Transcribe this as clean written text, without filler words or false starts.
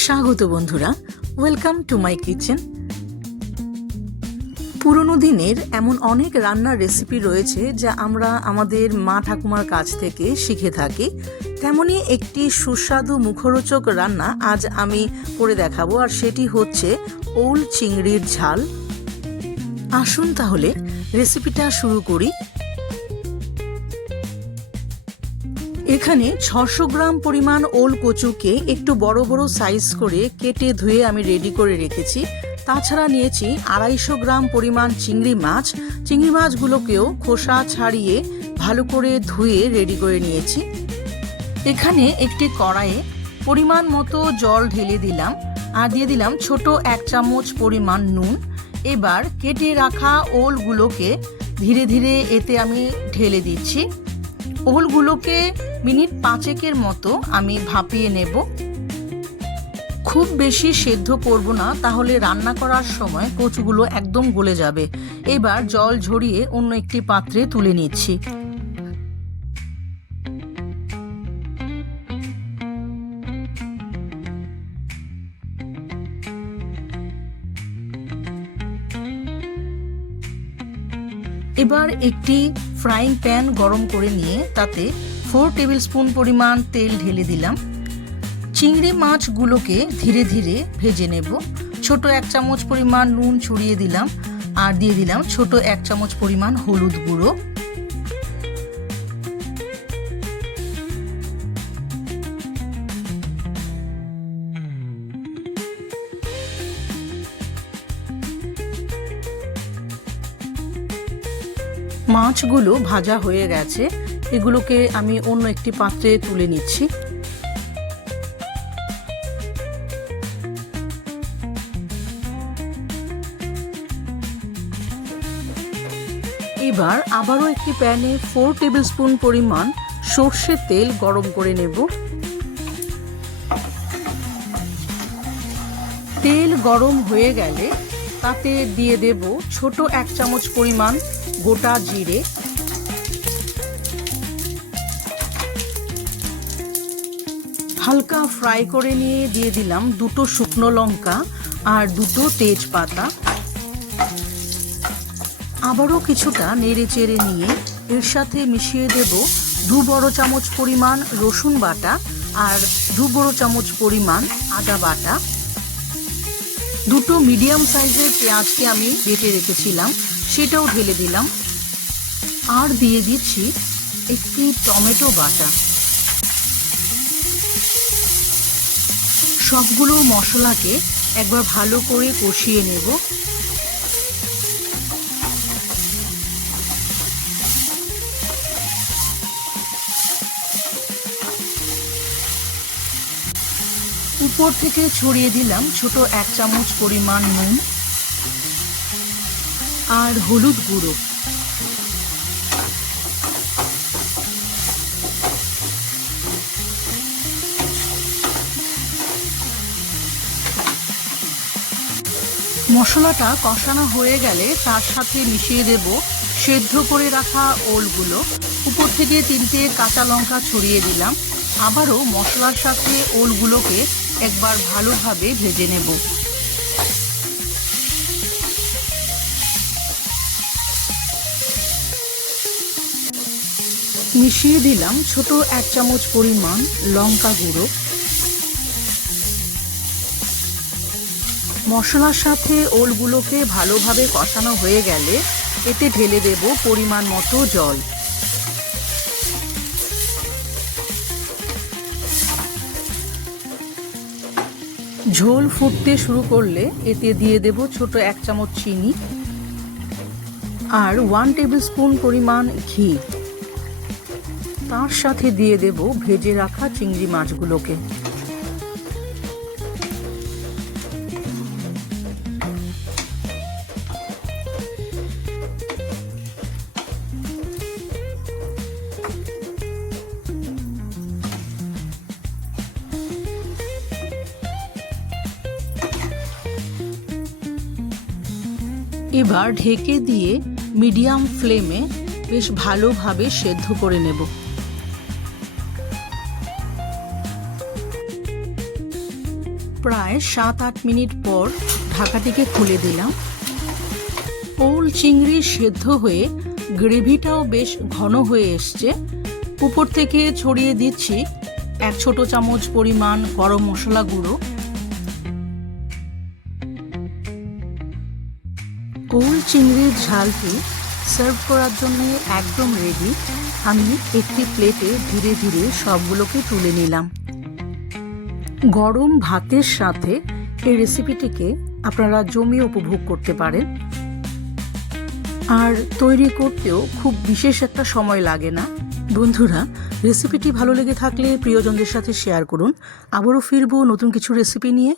স্বাগত বন্ধুরা, welcome to my kitchen. পুরনো দিনের এমন অনেক রান্নার রেসিপি রয়েছে যা আমরা আমাদের মা ঠাকুমার কাছ থেকে শিখে থাকি। তেমনই একটি সুস্বাদু মুখরোচক রান্না আজ আমি করে দেখাবো, আর সেটি হচ্ছে ওল চিংড়ির ঝাল। আসুন তাহলে রেসিপিটা শুরু করি। এখানে 600 গ্রাম পরিমাণ ওল কচুকে একটু বড় বড় সাইজ করে কেটে ধুয়ে আমি রেডি করে রেখেছি। তাছাড়া নিয়েছি 250 গ্রাম পরিমাণ চিংড়ি মাছ। চিংড়ি মাছগুলোকেও খোসা ছাড়িয়ে ভালো করে ধুয়ে রেডি করে নিয়েছি। এখানে একটি কড়াইয়ে পরিমাণ মতো জল ঢেলে দিলাম আর দিয়ে দিলাম ছোট 1 চামচ পরিমাণ নুন। এবার কেটে রাখা ওলগুলোকে ধীরে ধীরে এতে আমি ঢেলে দিচ্ছি। ওলগুলোকে মিনিট 5 মতো আমি ভাপিয়ে নেব। খুব বেশি সেদ্ধ করব না, তাহলে রান্না করার সময় কচুগুলো একদম গলে যাবে। এবার জল ঝরিয়ে অন্য একটি পাত্রে তুলে নিচ্ছি। এবার একটি ফ্রাইং প্যান গরম করে নিয়ে তাতে 4 টেবিল স্পুন পরিমাণ তেল ঢেলে দিলাম। চিংড়ি মাছগুলোকে ধীরে ধীরে ভেজে নেব। ছোট 1 চামচ পরিমাণ নুন ছড়িয়ে দিলাম আর দিয়ে দিলাম ছোট 1 চামচ পরিমাণ হলুদ গুঁড়ো। মাছগুলো ভাজা হয়ে গেছে, এগুলোকে আমি অন্য একটি পাত্রে তুলে নিচ্ছি। এবার আবারও একটি প্যানে 4 টেবিল স্পুন পরিমাণ সর্ষের তেল গরম করে নেব। তেল গরম হয়ে গেলে তাতে দিয়ে দেব ছোট 1 চামচ পরিমাণ গোটা জিরে, হালকা ফ্রাই করে নিয়ে দিয়ে দিলাম 2টো শুকনো লঙ্কা আর 2টো তেজপাতা। আবারও কিছুটা নেড়ে চেড়ে নিয়ে এর সাথে মিশিয়ে দেব 2 বড় চামচ পরিমাণ রসুন বাটা আর 2 বড় চামচ পরিমাণ আদা বাটা। 2টো মিডিয়াম সাইজের পেঁয়াজকে আমি বেটে রেখেছিলাম, সেটাও ঢেলে দিলাম। আর দিয়ে দিচ্ছি একটি টমেটো বাটা। সবগুলো মশলাকে একবার ভালো করে কষিয়ে নেব। উপর থেকে ছড়িয়ে দিলাম ছোট 1 চামচ পরিমাণ নুন আর হলুদ গুঁড়ো। মশলাটা কষানো হয়ে গেলে তার সাথে মিশিয়ে দেব সেদ্ধ করে রাখা ওলগুলো। উপর থেকে 3টে কাঁচা লঙ্কা ছড়িয়ে দিলাম। আবারও মশলার সাথে ওলগুলোকে একবার ভালোভাবে ভেজে নেব। মিশিয়ে দিলাম ছোট 1 চামচ পরিমাণ লঙ্কা গুঁড়ো। মশলার সাথে ওলগুলোকে ভালোভাবে কষানো হয়ে গেলে এতে ঢেলে দেব পরিমাণ মতো জল। ঝোল ফুটতে শুরু করলে এতে দিয়ে দেব ছোট 1 চামচ চিনি আর 1 টেবিল স্পুন পরিমাণ ঘি। তার সাথে দিয়ে দেব ভেজে রাখা চিংড়ি মাছগুলোকে। এবার ঢেকে দিয়ে মিডিয়াম ফ্লেমে বেশ ভালোভাবে সেদ্ধ করে নেব। প্রায় 7-8 মিনিট পর ঢাকাটিকে খুলে দিলাম। ওল চিংড়ি সেদ্ধ হয়ে গ্রেভিটাও বেশ ঘন হয়ে এসছে। উপর থেকে ছড়িয়ে দিচ্ছি 1 ছোট চামচ পরিমাণ গরম মশলা গুঁড়ো। ওল চিংড়ির ঝালটি সার্ভ করার জন্য একদম রেডি। আমি একটি প্লেটে ধীরে ধীরে সবগুলোকে তুলে নিলাম। গরম ভাতের সাথে এই রেসিপিটিকে আপনারা জমিয়ে উপভোগ করতে পারেন। আর তৈরি করতেও খুব বিশেষ একটা সময় লাগে না। বন্ধুরা, রেসিপিটি ভালো লেগে থাকলে প্রিয়জনদের সাথে শেয়ার করুন। আবারও ফিরবো নতুন কিছু রেসিপি নিয়ে।